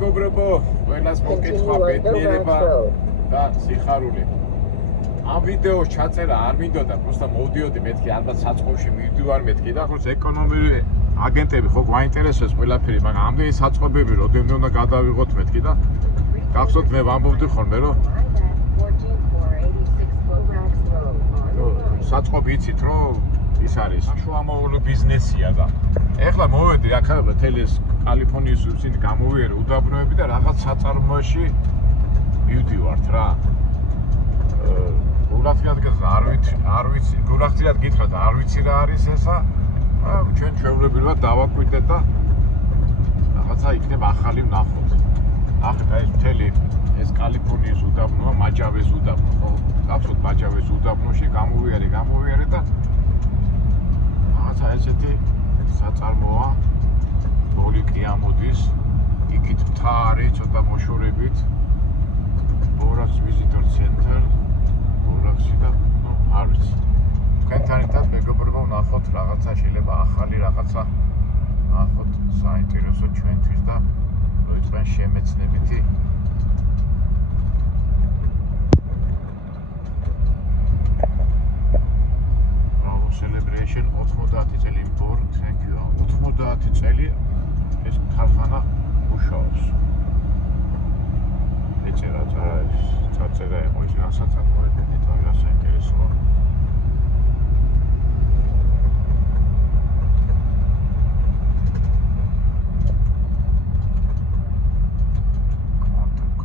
მეგობრებო, ყველას მოგკითხვა ბედნიერება და სიხარული. ამ ვიდეოს ჩაწერა არ მინდოდა, просто მოვდიოდი მეთქი, ალბათ საწყობში მივდივარ მეთქი და ხოს ეკონომიური აგენტები ხო გვაინტერესებს ყველაფერი, მაგრამ ამდენი საწყობები როდემდე უნდა გადავიღოთ მეთქი და გახსოვთ მე ვამბობდი ხოლმე რომ საწყობი იცით რომ ის არის შუამავლო ბიზნესია და ეხლა მოვედი აქ თელეს კალიფორნიის უსინი გამოვიერე უდაბნოები და რაღაც საწარმოებში მივდივართ რა. გულახდილად გითხრათ არ ვიცი რა არის ესა. ჩვენ ჩვეულებრივად დავაკვირდეთ და რაღაცა იქნება ახალი ვნახოთ. ახლა ეს მთელი ეს კალიფორნიის უდაბნოა, მაჯავეს უდაბნო, ხო? გახსოვთ მაჯავეს უდაბნოში გამოვიერე და რაღაცა ესეთი საწარმოა. მოლიკი ამოდის, იქით მთა არის ცოტა მოშორებით. ბორაქს ვიზიტორ ცენტრ, ბორაქსი და არ ვიცი. თქვენთან ერთად მეგობრებო ვნახოთ რაღაცა შეიძლება ახალი რაღაცა ვნახოთ საინტერესო ჩვენთვის და მოიწვენ შემეცნებითი celebration 90 წელი ბორ, thank you. 90 წელი ეს ქარხანა მუშაობს. ეწერა წაწერა იყო ის ასაწარმოები და რა საინტერესოა.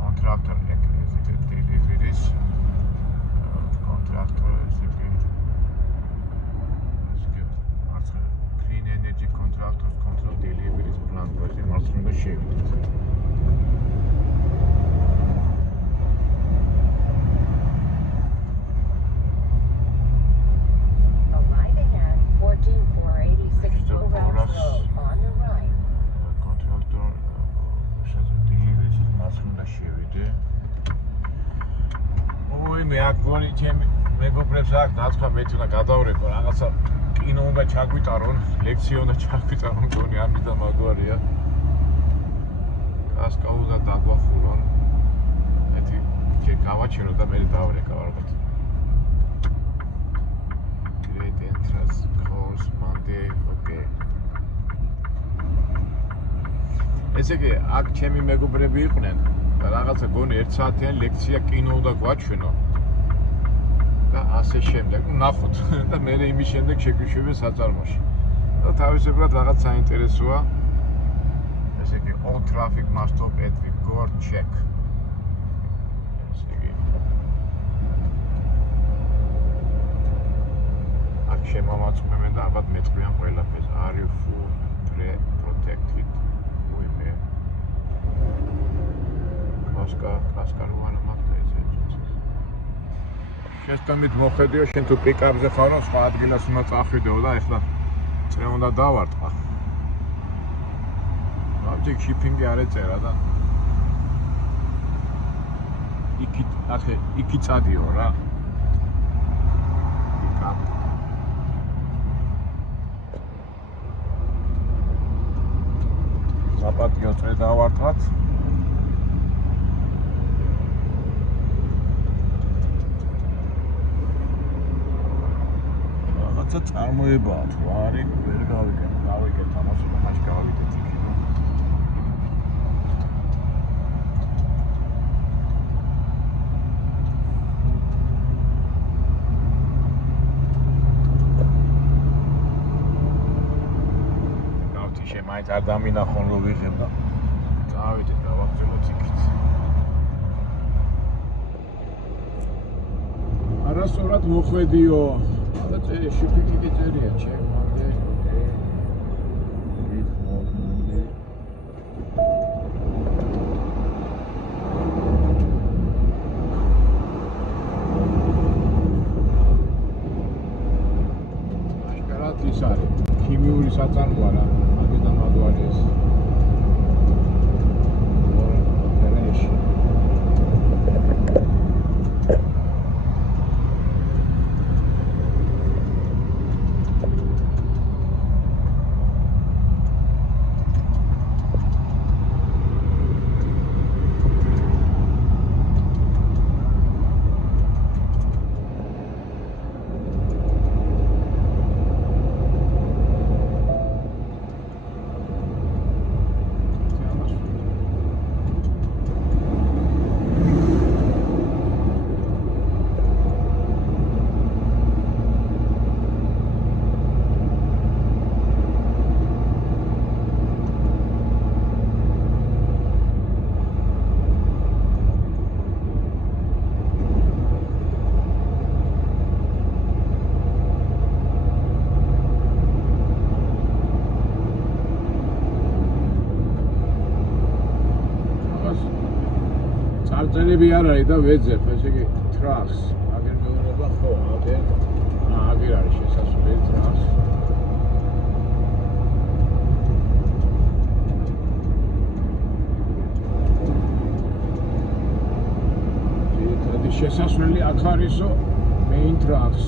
Contractor deliveries contractor clean energy contractors control deliveries plan project მარცხნივ შევიდეთ. მე აქ გონი ჩემი მეგობრებს აქ დაწყა მე თვითონ გადავრეკო რაღაცა კინო უნდა ჩაგვიტარონ, ლექცია უნდა ჩაგვიტარონ, გონი ამიტომ მაგვარია. კასკა უნდა დაგვახურონ. მეთი გავაჩინო და მე დავრეკა ალბათ. Great entrance course Monday, okay. ესე იგი აქ ჩემი მეგობრები იყვნენ და რაღაცა გონი 1 საათიანი ლექცია კინო უნდა გვაჩვენო. და ასე შემდეგ, ნახოთ და მე იმის შემდეგ შეგვიშვებე საწარმოში. და თავისებურად რაღაც საინტერესოა. ესე იგი all traffic must stop at Vigor check. ესე იგი აქ შემომაწმებენ და ალბათ მეტყვიან ყველაფერს. Are you full protected? უიმე. კასკა რუანა მაგდაიცე. შესტამით მოხედიო შენ თუ პიკაპზე ხარ რომ სხვა ადგილას უნდა წახვიდეო და ეხლა წრე უნდა დავარტყა. Object shipping-ი არ ეწერა და იქით წადიო რა. პიკაპ. საპატიო წრე დავარტყათ. წარმოებაა თუ არის ვერ გავიგეთ ამას რომ მაშ გავიგეთ იქ. გავთი შემაიც არ დამინახონ რომ ვიღებ და წავიდეთ გავაგზავნოთ იქით. არასწორად მოხვედიო That's shipping area, check Monday. Ashkarat is ქიმიური საწარმოა რა, მაგედა მაგარი ეს. წაწელები არ არის და ვეძებ, ესე იგი ტრაქს. აგერ მეუბნება ხო, აგერ არის შესასვლელი ტრაქს. ძირითადი შესასვლელი აქ არისო, main ტრაქს.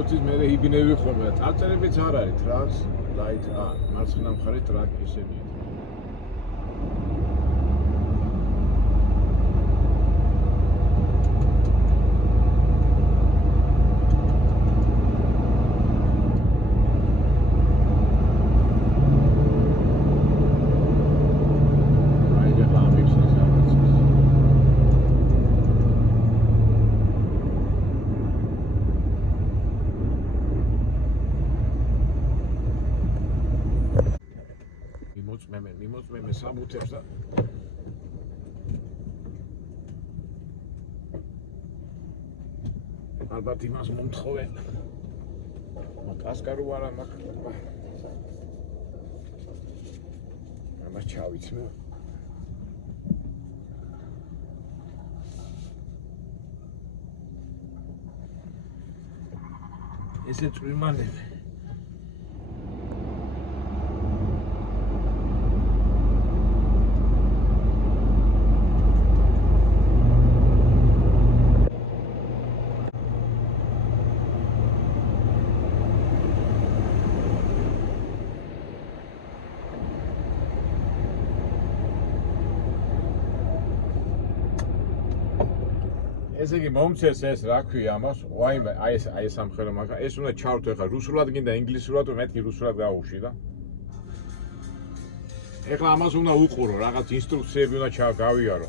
ოთის მე იგნევი ხოლმე და წარწერებიც არ არის ტრაქს ლაით მარცხენა მხარე ტრაქ ისენია მიმოწმე საბუთებს და ალბათ იმას მომთხოვენ კასკარო არა მაქვს ამას ჩავიცმე ესე წვიმანები ესე იგი მომცეს ეს რა ქვია ამას ვაიმე აი ეს ამხელა მაგრამ ეს უნდა ჩავთო ხა რუსულად გინდა ინგლისურად მეთქი რუსულად გავუში და ეხლა ამას უნდა უყურო რაღაც ინსტრუქციები უნდა გავიარო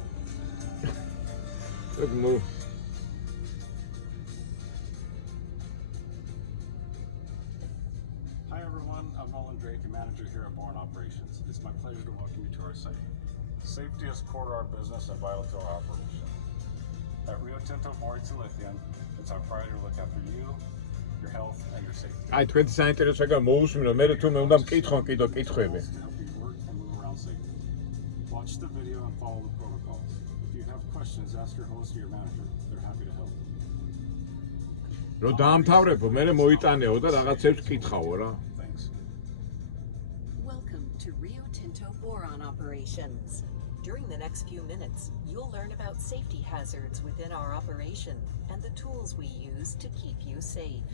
Hi everyone, I'm Nolan Drake, a manager here at Bourne Operations. It's my pleasure to welcome you to our site. Safety is core to our business and vital to our operation. At Rio Tinto Borates and Lithium, it's our priority to look after you, your health, and your safety. აი თქვენი საინტერესოა მოусმინო მე თუ მე უნდა მკითხონ კიდო კითხვები. Watch the video and follow the protocols. If you have questions, ask your host or your manager. They're happy to help. რო დაამთავრებო, მე მოიტანეო და რაღაცებს კითხავო რა. Thanks. Welcome to Rio Tinto Boron Operations. During the next few minutes, you'll learn about safety hazards within our operation and the tools we use to keep you safe.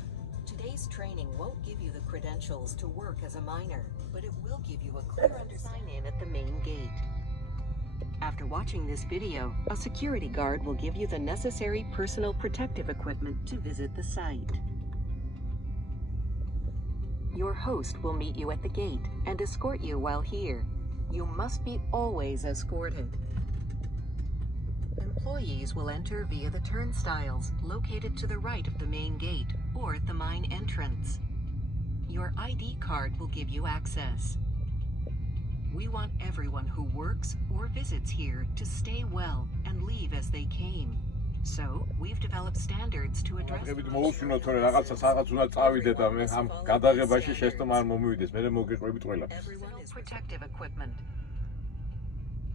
Today's training won't give you the credentials to work as a miner, but it will give you a clear understanding at the main gate. After watching this video, a security guard will give you the necessary personal protective equipment to visit the site. Your host will meet you at the gate and escort you while here. You must be always escorted. Employees will enter via the turnstiles located to the right of the main gate or at the mine entrance. Your ID card will give you access. We want everyone who works or visits here to stay well and leave as they came. So, we've developed standards to address მოусმინო თორე რაღაცა რაღაც უნდა წავიდე და მე ამ გადაღებაში შეცდომა არ მომივიდეს. მე მოგიყვებით ყველა. Protective equipment.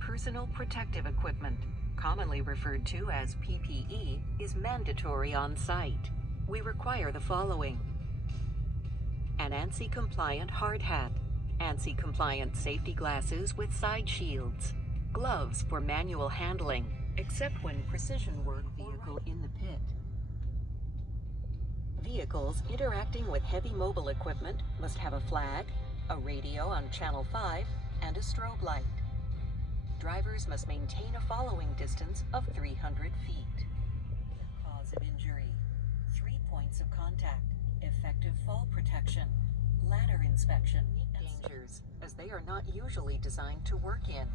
Personal protective equipment, commonly referred to as PPE, is mandatory on site. We require the following: an ANSI-compliant hard hat, ANSI-compliant safety glasses with side shields, gloves for manual handling, except when precision work vehicle in the pit. Vehicles interacting with heavy mobile equipment must have a flag, a radio on channel 5, and a strobe light. Drivers must maintain a following distance of 300 feet. Cause of injury: 3 points of contact, effective fall protection, ladder inspection, dangers, as they are not usually designed to work in.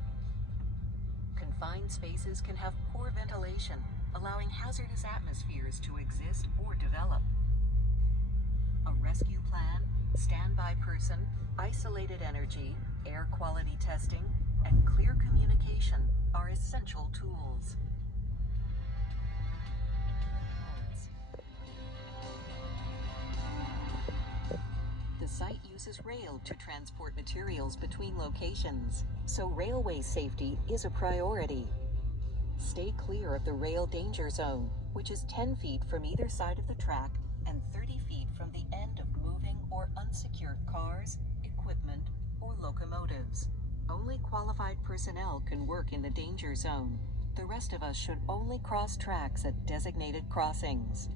Confined spaces can have poor ventilation, allowing hazardous atmospheres to exist or develop. A rescue plan Standby person, isolated energy, air quality testing, and clear communication are essential tools. The site uses rail to transport materials between locations, so railway safety is a priority. Stay clear of the rail danger zone, which is 10 feet from either side of the track and 30 feet from the end of moving or unsecured cars, equipment, or locomotives. Only qualified personnel can work in the danger zone. The rest of us should only cross tracks at designated crossings.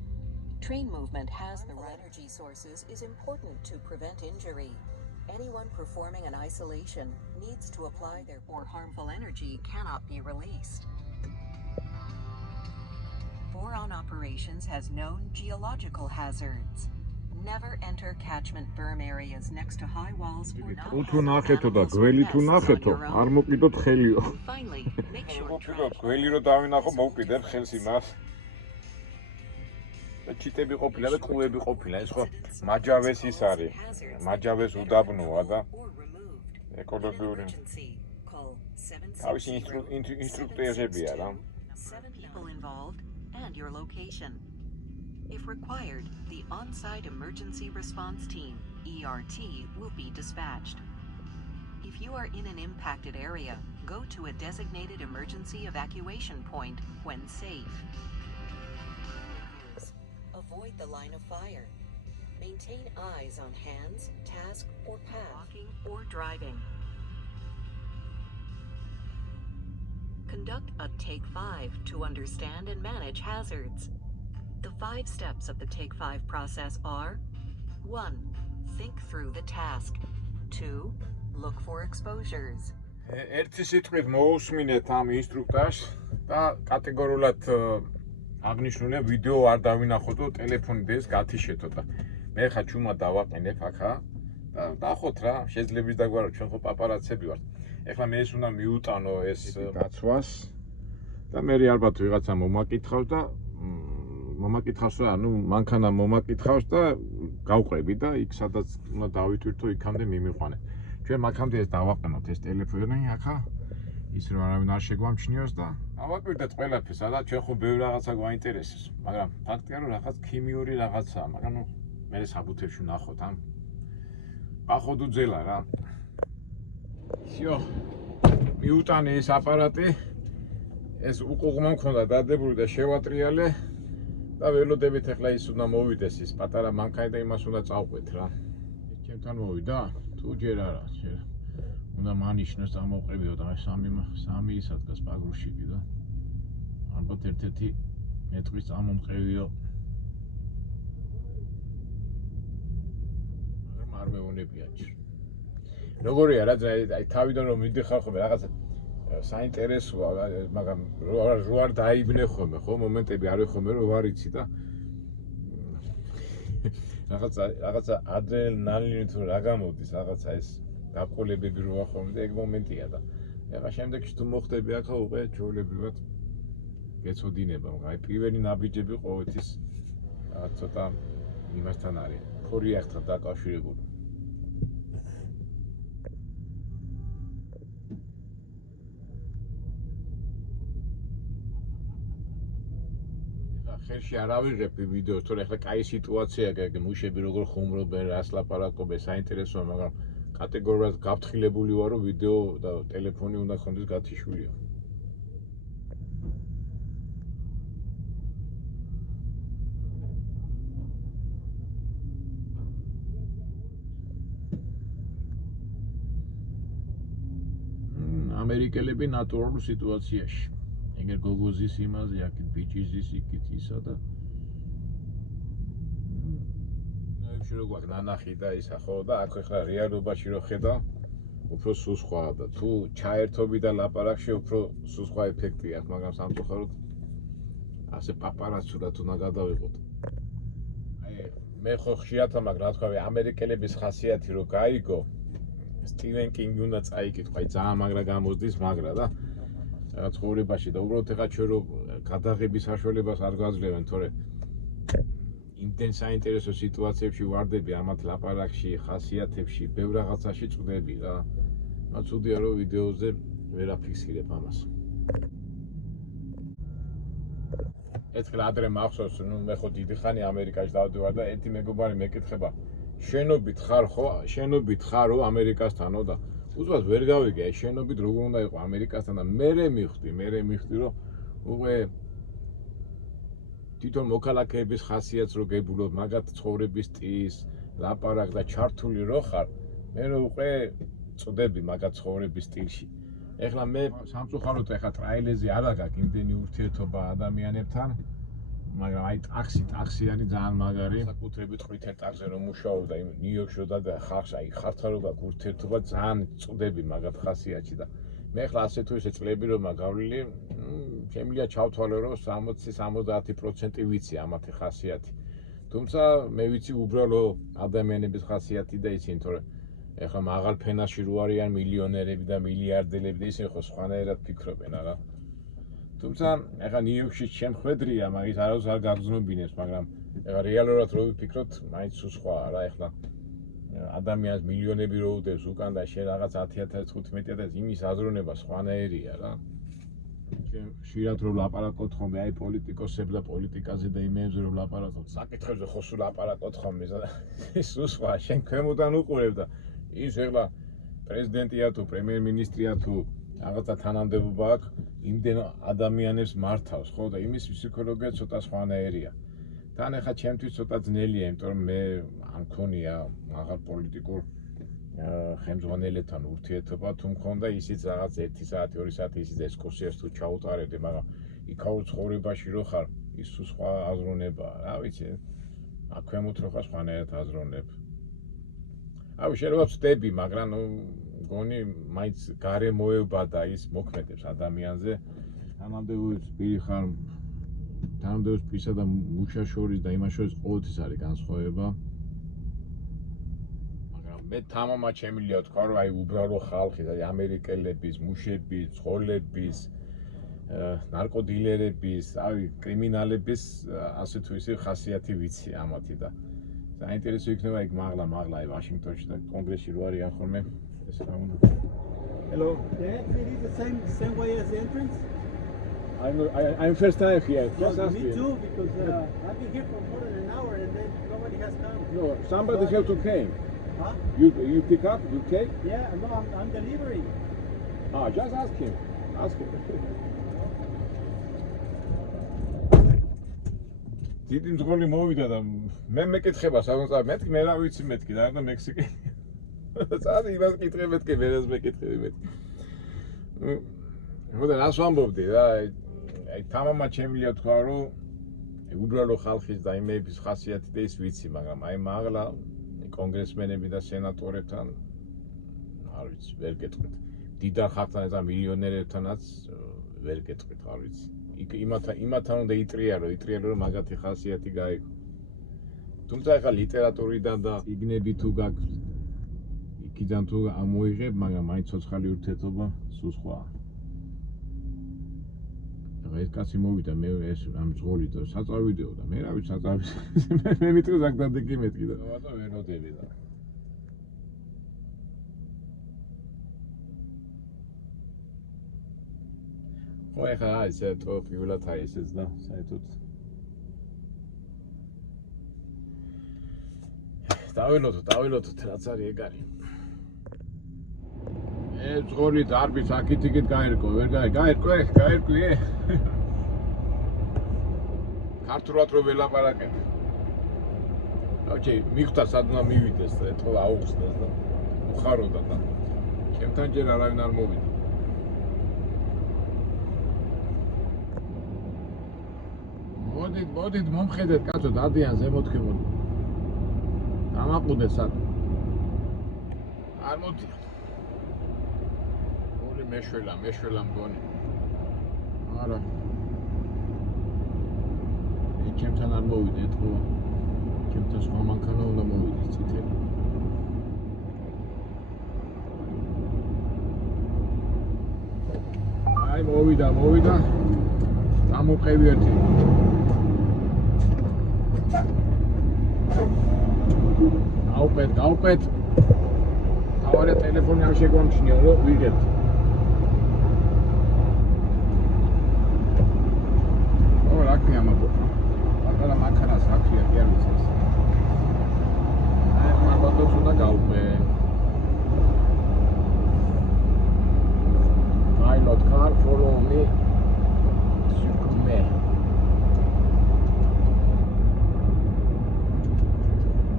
Train movement has the right energy sources is important to prevent injury. Anyone performing an isolation needs to apply their or harmful energy cannot be released. Boron operations has known geological hazards. Never enter catchment berm areas next to high walls or თუ გველი თუ ნახეთო, არ მოკიდოთ ხელიო. Finally, make sure მოკიდოთ გველი რო დავინახო, მოვკიდებ ხელს იმას. და ჩიტები ყოფილა და ყუები ყოფილა, ეს ხო მაჯავეს ის არის. მაჯავეს უდაბნოა და ეკოლოგიური თავისი ინსტრუქტორებია რა. 7 people involved and your location. If required, the on-site emergency response team, ERT, will be dispatched. If you are in an impacted area, go to a designated emergency evacuation point when safe. Avoid the line of fire. Maintain eyes on hands, task, or path, walking or driving. Conduct a Take 5 to understand and manage hazards. The 5 steps of the Take 5 process are: 1. Think through the task. 2. Look for exposures. ერთი სიტყვით მოусმინეთ ამ ინსტრუქტორს და კატეგორიულად აღნიშნულია ვიდეო არ დავინახოთ და ტელეფონით გათიშეთო და მე ხა ჩუმა დავაყენებ ახლა და დახოთ რა შეიძლება დაგვარო ჩვენ ხო პაპარაცები ვართ. ეხლა მე ეს უნდა მიუტანო ეს დაცვას და მე ალბათ ვიღაცა მომაკითხავს და მომაკითხავს რა, ну, მანქანა მომაკითხავს და გავყრები და იქ სადაც უნდა დავიტვირთო, იქამდე მიმიყვანე. ჩვენ მაგამდე ეს დავაყენოთ ეს ტელეფონი ახლა ის რომ არავინ არ შეგვამჩნიოს და ავაკვირდეთ ყველაფერს, სადაც ჩვენ ხო ბევრი რაღაცა გვაინტერესებს, მაგრამ ფაქტია რომ რაღაც ქიმიური რაღაცაა, მაგრამ ნუ მე საბუთებში ვნახოთ ამ პახოდუძელა რა. всё. მიუტანე ეს აპარატი. ეს უყუღმა მქონდა დადებული და შევატრიალე. და ველოდებით ახლა ის უნდა მოვიდეს ის პატარა მანქანა და იმას უნდა წავყვეთ რა. ჩემთან მოვიდა? თუ ჯერ არა, ჯერ. უნდა მანიშნოს წამოვყევიო და 3 ისადგას პაგრუში კიდე. ალბათ ერთ-ერთი მეტყვის წამომყევიო. მაგრამ არ მეუნებია ჯერ. როგორია რა, აი თავიდან რომ მიდიხარ ხოლმე რაღაცა საინტერესოა, მაგრამ რო არ დაიბნე ხოლმე, ხო, მომენტები არის ხოლმე რომ ვარ იცი და რაღაცა ადრენალინი თუ რა გამოდის, რაღაცა ეს დაკოლებები როა ხოლმე და ეგ მომენტია და ეხლა შემდეგში თუ მოხდები ახლა უკვე ჩვეულებრივად გეცოდინება, მაგრამ აი პირველი ნაბიჯები ყოველთვის ცოტა იმასთან არის, ფორიახთან დაკავშირებული. ხელში არ ავიღებ ვიდეოს, თორე ახლა კაი სიტუაციაა, გეგ მუშები როგორ ხუმრობენ, რას ლაპარაკობენ, საინტერესოა, მაგრამ კატეგორიულად გაფრთხილებული ვარ, რომ ვიდეო და ტელეფონი უნდა ხონდეს გათიშვილიო. ამერიკელები ნატურალურ სიტუაციაში. ეგერ გოგოზის იმაზე, აქეთ ბიჭიზის იქით ისა და ნაებში რო გვაქვს ნანახი და ისა ხო და აქ ახლა რეალობაში რო ხედა უფრო სულ სხვაა და თუ ჩაერთობი და ლაპარაკში უფრო სულ სხვა ეფექტი აქვს, მაგრამ სამწუხაროდ ასე პაპარაცურად უნდა გადავიყოთ. აი მე ხო ხშირად მაგრამ რა თქვა, ამერიკელების ხასიათი რო გაიგო, სტივენ კინგი უნდა წაიკითხო, აი ძალიან მაგრა გამოსდის მაგრა და ცხოვრებაში და უბრალოდ ეხა ჩვენ რო გადაღების საშუალებას არ გვაძლევენ, თორე იმდენ საინტერესო სიტუაციებში ვარდები ამათ ლაპარაკში, ხასიათებში, ბევრ რაღაცაში წვდები რა. ცუდია რომ ვიდეოზე ვერ აფიქსირებ ამას. ერთხელ ადრე მახსოვს, მე ხო დიდი ხანი ამერიკაში დავდივარ და ერთი მეგობარი მეკითხება, შენობით ხარ ხო? შენობით ხარო ამერიკასთანო და უძված ვერ გავიგე, აი შენობით როგორ უნდა იყო ამერიკასთან და მე მივხვდი რომ უკვე თვითონ მოქალაქეების ხასიათს რო გებულობ, მაგათ ცხოვრების სტილს, ლაპარაკს და ჩართული რო ხარ, მე რო უკვე წვდები მაგათ ცხოვრების სტილში. ეხლა მე სამწუხაროდ ეხლა ტრაილერზე არ აქვს იმდენი ურთიერთობა ადამიანებთან, მაგრამ აი ტაქსი არის ძალიან მაგარი. საკუთრებით ყვითელ ტაქსზე რომ მუშაობ და ნიუ-იორკში და ხალხს აი ხართან რო გაქვს ურთიერთობა ძალიან წვდები მაგათ ხასიათში და მე ახლა ასე თუ ისე წლები რომ მაგავლილი, შემიძლია ჩავთვალო რომ 60-70% ვიცი ამათი ხასიათი. თუმცა მე ვიცი უბრალო ადამიანების ხასიათი და ისინი თორე ეხლა მაღალ ფენაში რო არიან მილიონერები და მილიარდელები და ისინი ხო სხვანაირად ფიქრობენ არა. თუმცა ეხლა ნიუ-იორკში შემხედრია, მაგის არავის არ გაგრძნობინებს, მაგრამ ეხლა რეალურად რო ვიფიქროთ, მაინც სხვაა რა ეხლა ადამიანს მილიონები რო უდევს უკან და შენ რაღაც 10,000-15,000 იმის აზროვნება სხვანაირია რა. შვილად რომ ლაპარაკობთ ხოლმე აი პოლიტიკოსებს და პოლიტიკაზე და იმებზე რომ ლაპარაკობთ, საკითხებზე ხო სულ ლაპარაკობთ ხოლმე და ის სხვა შენ ქვემოდან უყურებ და ის ეხლა პრეზიდენტია თუ პრემიერ-მინისტრია თუ რაღაცა თანამდებობა აქვს, იმდენ ადამიანებს მართავს ხო და იმის ფსიქოლოგია ცოტა სხვანაირია. თან ეხლა ჩემთვის ცოტა ძნელია, იმიტომ რომ მე არ მქონია მაღალ პოლიტიკურ ხელმძღვანელებთან ურთიერთობა, თუ მქონდა ისიც რაღაც 1 საათი, 2 საათი ისიც ექსკურსიას თუ ჩაუტარებდი, მაგრამ იქაურ ცხოვრებაში რო ხარ, ის სხვა აზროვნებაა, რა ვიცი. აქ ქვემოთ რო ხარ სხვანაირად აზროვნებ. ავი შეიძლება ვწდები, მაგრამ მგონი მაინც გარემოება და ის მოქმედებს ადამიანზე. თანამდებობის პირი ხარ, თანამდებობის პირსა და მუშა შორის და იმას შორის ყოველთვის არის განსხვავება. მე თამამად შემიძლია ვთქვა, რომ აი უბრალო ხალხის, აი ამერიკელების, მუშების, ცხოველების, ნარკოდილერების, აი კრიმინალების ასე თუ ისე ხასიათი ვიცი ამათი და საინტერესო იქნება იქ მაღლა აი ვაშინგტონში და კონგრესში რო არიან ხოლმე ეს რა უნდა. Hello. Yeah, it is the same way as the entrance. I'm first time here. Yes, me too, because I've been here for more than an hour and then nobody has come. No, somebody have to came. Huh? You pick up, you take? Yeah, no, I'm delivering. Just ask him. დიდი მძღოლი მოვიდა და მე მეკითხება საკონსტიტუციო მეთქი მე რა ვიცი მეთქი და არა მექსიკი. წადი იმას კითხე მეთქი მერეს მეკითხები მეთქი. მოდი რას ვამბობდი რა აი თამამად შემიძლია თქვა რომ უბრალო ხალხის და იმების ხასიათი და ის ვიცი, მაგრამ აი მაღლა კონგრესმენები და სენატორებთან არ ვიცი, ვერ გეტყვით. დიდარ ხალხთან და მილიონერებთანაც ვერ გეტყვით, არ ვიცი. იქ იმათთან უნდა იტრიარო რომ მაგათი ხასიათი გაიგო. თუმცა ახლა ლიტერატურიდან და წიგნები თუ გაქვს, იქიდან თუ ამოიღებ, მაგრამ მაინც ცოცხალი ურთიერთობა სულ სხვაა. ეს კაცი მოვიდა მე ეს ამ ძღოლი და საწავიდეო და მე რა ვიცი საწავიდე მე მიტყვი ზაგდადეკი მეთქი და ბატონო ვერ ნოდები და ხო ეხლა ისე ტროპიკულად აისეს და საერთოდ დავილოთ რაც არის ეგ არის ძღოლი დარბის აქეთ-იქით გაერკო, ვერ გაერკვე. ქართულად რო ველაპარაკებ. მიხვდა სად უნდა მივიდეს და ეთქვა აუხსნეს და უხაროდა და ჩემთან ჯერ არავინ არ მოვიდა. მოდით მომხედეთ კაცო დადიან ზემოთქი მოდი. დამაყუდეთ სად. არ მოდია. მეშველა მგონი. არა. ჩემთან არ მოვიდე ეთქვა. ჩემთან სხვა მანქანა უნდა მოვიდეს წითელი. აი მოვიდა. დამოყევი ერთი. გაუპეთ. თავარი ტელეფონი არ შეგვამჩნიო, რომ ვიგებთ. რა ქვია მაგოთა? პატარა მანქანას რა ქვია, კი არ ვიცი ეს. მაგოთაც უნდა გაუპე. Pilot car, follow me. Super.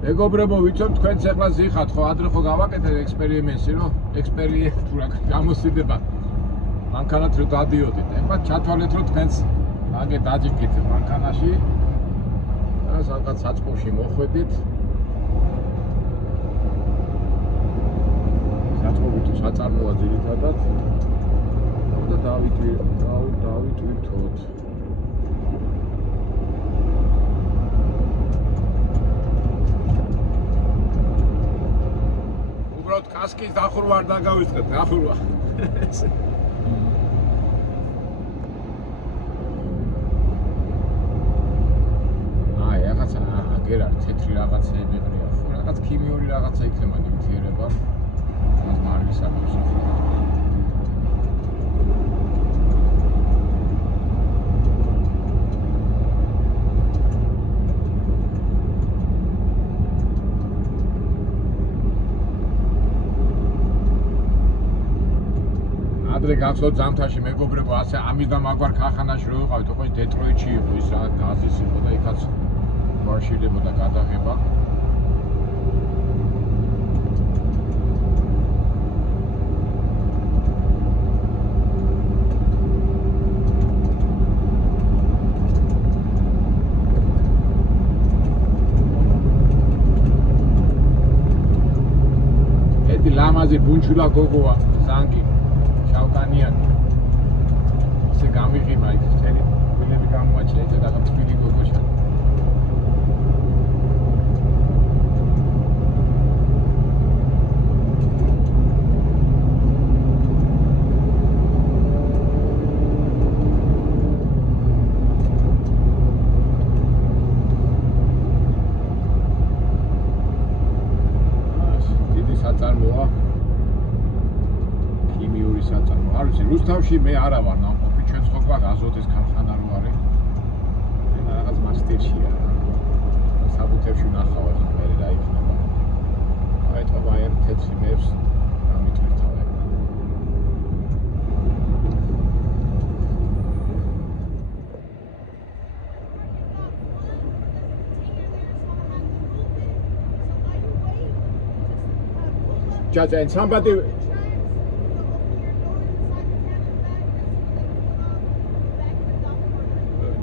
მეგობრებო, ვიცით თქვენც ახლა ზიხართ ხო, ადრე ხო გავაკეთეთ ექსპერიმენტი, რომ ექსპერიმენტი თუ რა გამოსიდება. მანქანათ რომ დადიოდით. ეხლა ჩათვალეთ რომ თქვენც აგე დაჯიქით მანქანაში. და სადღაც საწყოში მოხვედით. საწყობი თუ საწარმოა ძირითადად. და დავიტვირთოთ. უბრალოდ კასკის დახურვა არ დაგავიწყეთ, დახურვა. აგერ არ თეთრი რაღაცეები ყრია. ხო, რაღაც ქიმიური რაღაცა იქნება ნივთიერება. მას მარლის აქვს. ადრე გახსოვთ ზამთარში მეგობრებო, ასე ამის და მაგვარ ქარხანაში რო ვიყავით, ოღონდ დეტროიტში იყო ის რა გაზის იყო და იქაც მარშილებოდა გადაღება. ეთი ლამაზი ბუნჩულა გოგოა, ზანგი, შავკანიანი. ისე გამიღიმა იქ წელი. ფილები გამოაჩინა და რაღაც თბილი გოგოშა. საწარმოა ქიმიური საწარმო. არ ვიცი, რუსთავში მე არა ვარ ნამყოფი, ჩვენ ხო გვაქვს აზოტის ქარხანა რო არის. რაღაც მასტერშია. საბუთებში ნახავთ, მე რა იქნება. აი თვა აი თეთრი მებს გამიტვირთავე. Judge, and somebody.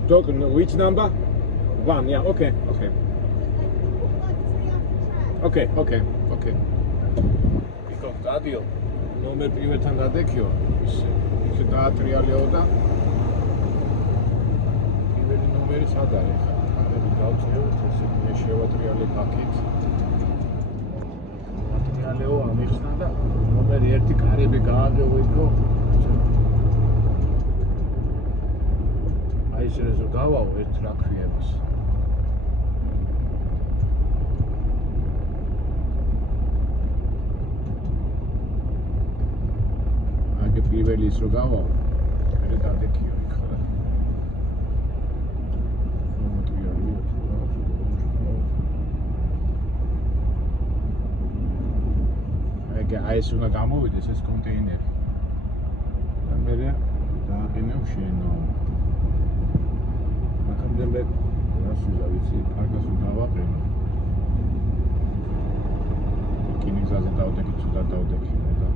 Dog, which number? 1, yeah, okay. Because radio, number privetan dadekio, is datrialeo da. Priveli numeri sad არის ხა. ხარები დავწევთ, ესე მე შევატრიალე პაკეტს. ლეო ამიხსნა და ნომერი 1 კარები გააგეო იქო. აი ეს რეზო გავაო ერთ რაქრიებას. აგე პირველი ის რო გავაო, მე დადეკიო იქ ხარა. აი ეს უნდა გამოვიდეს ეს კონტეინერი. და მე დააყენევ შენო. მაგამდე მე რას ვიზა ვიცი, ფარგას უნდა დავაყენო. კინიგზაზე დავდექი, ცუდად დავდექი მე და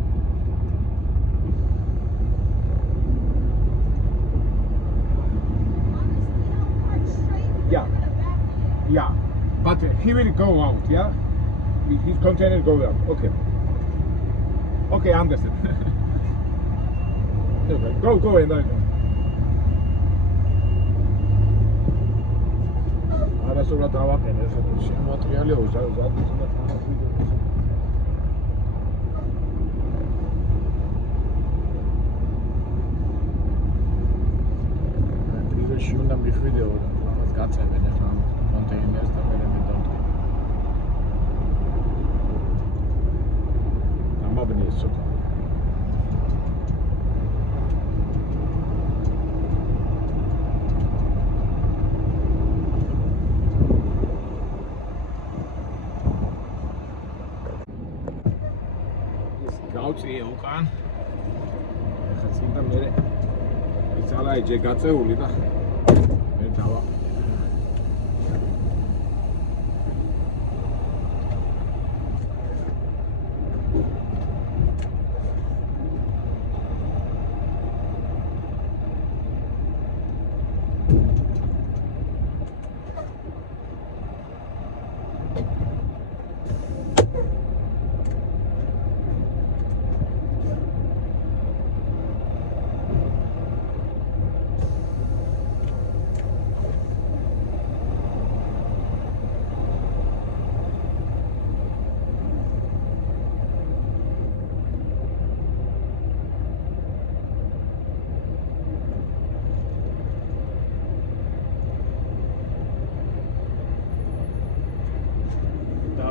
Yeah, but he will go out, yeah? His container go out, okay. Okay, I understand. Go and then. Arasura დავაყენე ეს შემოატრიალეო ზადის უნდა თანახვიდე. პრიზეში უნდა მიხვიდეო და რაღაც გაწევენ ახლა კონტეინერს და მე დავდო. დავწიე უკან. ეხლა წინ და მე იცალა ეჯე გაწეული და მე დავა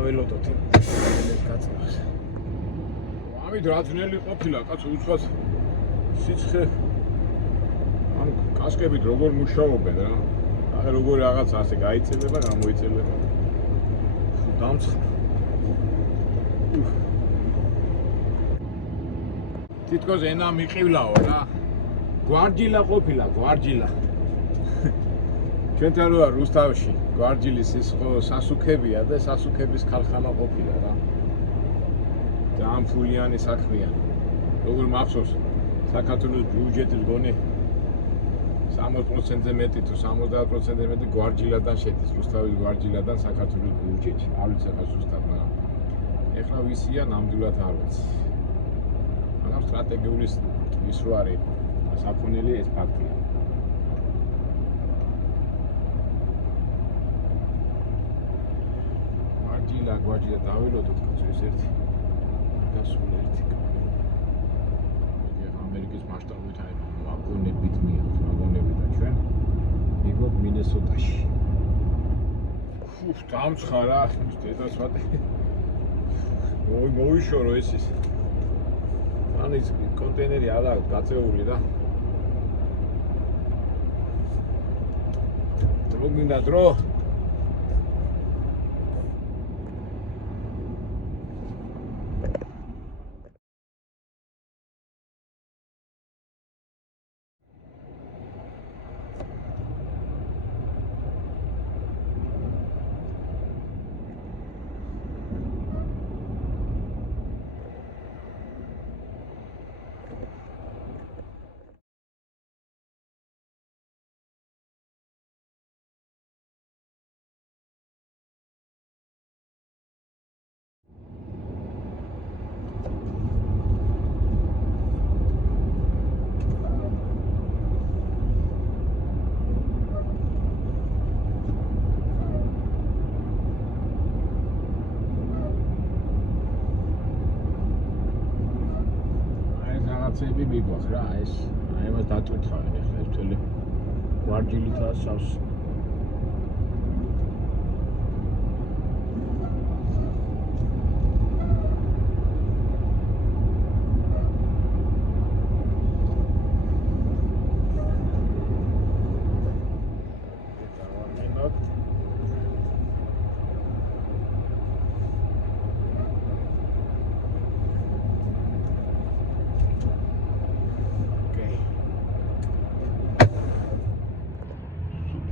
ველოდოთ გაწევას. ამით რა ძნელი ყოფილა კაცო უცხოს სიცხე ან კასკებით როგორ მუშაობენ რა. აი როგორ რაღაც ასე გაიწევება, გამოიწევება. დამცხდა. თითქოს ენა მიყივლაო რა. გვარჯილა ყოფილა, გვარჯილა. ჩვენთან როა რუსთავში გვარჯილის ის ხო სასუქებია და სასუქების ქარხანა ყოფილა რა. ძალიან ფულიანი საქმეა. როგორ მახსოვს საქართველოს ბიუჯეტის გონე 60%-ზე მეტი თუ 70%-ზე მეტი გვარჯილადან შედის, რუსთავის გვარჯილადან საქართველოს ბიუჯეტში. არ ვიცი ახლა ზუსტად, მაგრამ ეხლა ვისია ნამდვილად არ ვიცი. მაგრამ სტრატეგიული ის რო არის საფონელი ეს ფაქტია. გვარჯილა დავილოდოთ კაცო ეს ერთი და სულ ერთი. ეგ ამერიკის მასშტაბით არის ვაგონებით მიაქვს, ვაგონები და ჩვენ მიგოთ მინესოტაში. დამცხა რა, დედას ვატე. მოიშორო ეს ის. ან ის კონტეინერი არა გაწეული და დრო მინდა დრო. რაღაცები მიგვაქვს რა ეს. აი მას დაწვირთხავენ ახლა ეს თელი გვარჯილითაა სავს.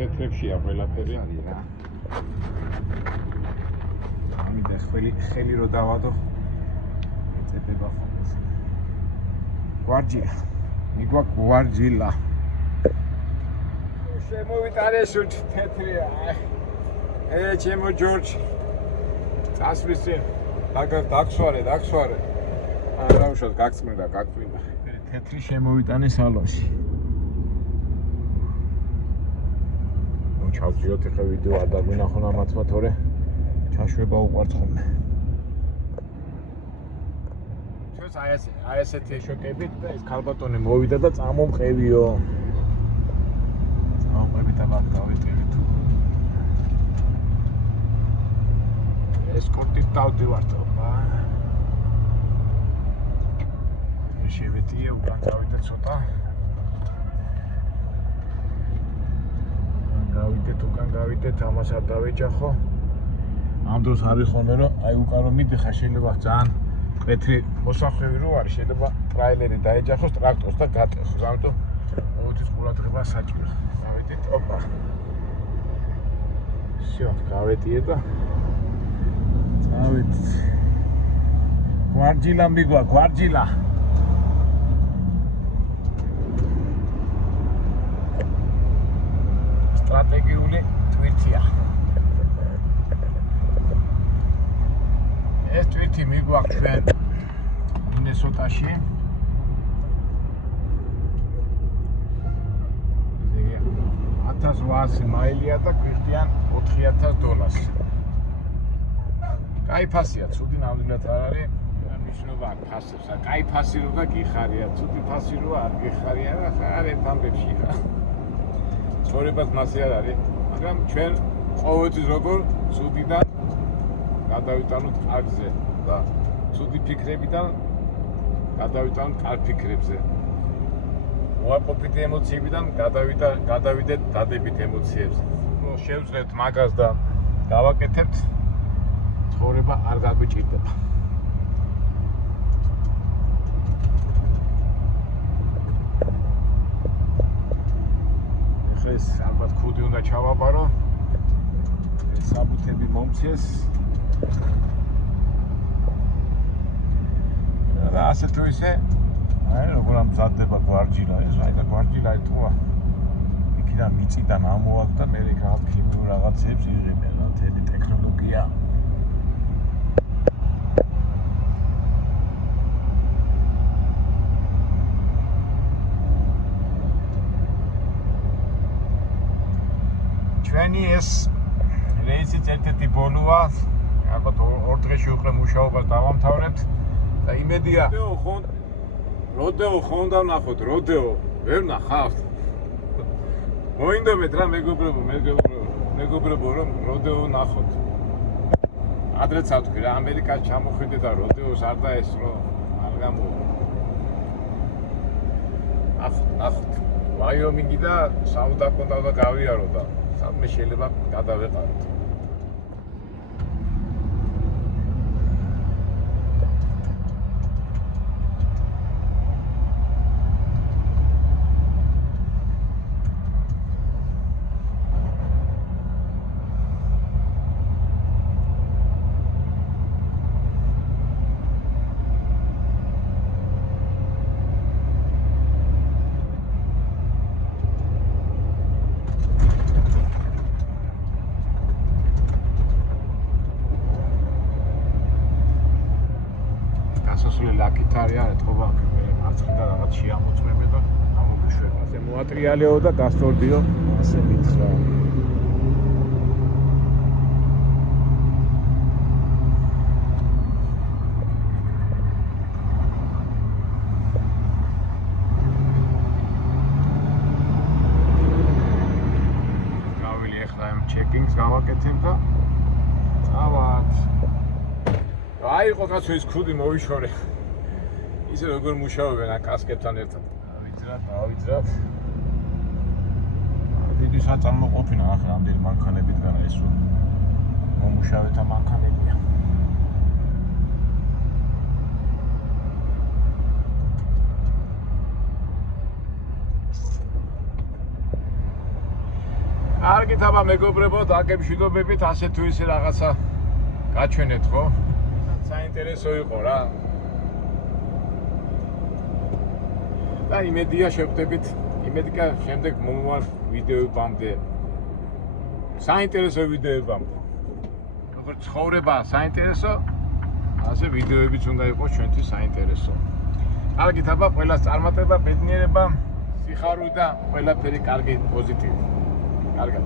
თეთრებშია ყველაფერი არის რა. ამიტომ ხელი რო დავადო ეწედება ხოლმე. გვარჯილა. მიგვა გვარჯილა. შემოვიტარე შუთ თეთრია. ჩემო ჯორჯი. წასვლის წინ დაგვსვარე. რა უშოთ გაგწმინდა. თეთრი შემოვიტანე სალონში. ჩავწიოთ ახლა ვიდეო არ დაგვინახონ ამათმა თორე ჩაშვება უყვართ ხოლმე. ჩვენს აი ესეთი შოკებით და ეს ქალბატონი მოვიდა და წამომყევიო. წამომყევით და მაგ დავიტყივით თუ ესკორტით დავდივართ ოპა. შევიტიე უკან გავიდე ცოტა. გავიდეთ ამას არ დავეჯახო. ამ დროს არის ხოლმე რომ აი უკან რომ მიდიხარ შეიძლება ძალიან მკვეთრი მოსახლეები რო არის, შეიძლება ტრაილერი დაეჯახოს ტრაქტორს და გატეხოს. ამიტომ ყოველთვის ყურადღება საჭირო. გავედით, ოპა. всё, გავედიე და წავედით. გვარჯილა მიგვა, გვარჯილა. სტრატეგიული ტვირთია. ეს ტვირთი მიგვაქვს ჩვენ მინესოტაში. ესე 1800 მაილია და გვიხდიან $4000. კაი ფასია, ცუდი ნამდვილად არ არის. ნიშნობა აქვს ფასებს. კაი ფასი რო და გიხარია, ცუდი ფასი რო არ გიხარია და ხარ ერთ ამბებში რა. ცხოვრებაც მასე არ არის, მაგრამ ჩვენ ყოველთვის როგორ ცუდიდან გადავიტანოთ კარგზე და ცუდი ფიქრებიდან გადავიტანოთ კარგ ფიქრებზე. მოაყოფით ემოციებიდან გადავიდეთ დადებით ემოციებზე. შევძლებთ მაგას და გავაკეთებთ, ცხოვრება არ გაგვიჭირდება. ეს ალბათ ქუდი უნდა ჩავაბარო. ეს საბუთები მომცეს. და ასე თუ ისე, აი როგორ ამზადდება გვარჯილა, ეს აი და გვარჯილა ეთქვა. იქიდან მიწიდან ამოაქვს და მე რაღაც ქიმიურ რაღაცებს იღებენ, რა თელი ტექნოლოგია. ჩვენი ეს რეისიც ერთ-ერთი ბოლოა. ალბათ ორ დღეში უკვე მუშაობას დავამთავრებთ და იმედია როდეო ხომ დავნახოთ, როდეო ვერ ნახავთ. მოინდომეთ რა მეგობრებო, რომ როდეო ნახოთ. ადრეც ავთქვი რა, ამერიკაში ჩამოხვიდე და როდეოს არ დაესწრო, არ გამოვა. ნახოთ. ვაიომინგი და საუდაკონდა და გავიარო და სამე შეიძლება გადავეყაროთ. სასული ლაკიტარი არ ეთქობა მარცხნიდან რაღაც შეამოწმებე და ამოგიშვება. ასე მოატრიალიო და გასწორდიო ასე მითხრა. გავილი ახლა ამ ჩეკინგს გავაკეთებ და წავალ. აი იყო კაცო ის ქუდი მოვიშორე. ისე როგორ მუშაობენ აქ კასკებთან ერთად. დავიძრათ. დიდი საწამო ყოფინა ახლა ამდენი მანქანებიდან ეს მომუშავეთა მანქანებია. კარგით აბა მეგობრებო, დაგემშვიდობებით, ასე თუ ისე რაღაცა გაჩვენეთ ხო? საინტერესო იყო რა. და იმედია შევხვდებით, იმედია შემდეგ მომავალ ვიდეოებამდე. საინტერესო ვიდეოებამდე. როგორც ცხოვრება საინტერესო, ასე ვიდეოებიც უნდა იყოს ჩვენთვის საინტერესო. კარგით აბა, ყველას წარმატება, ბედნიერება, სიხარული და ყველაფერი კარგი, პოზიტივი. კარგად.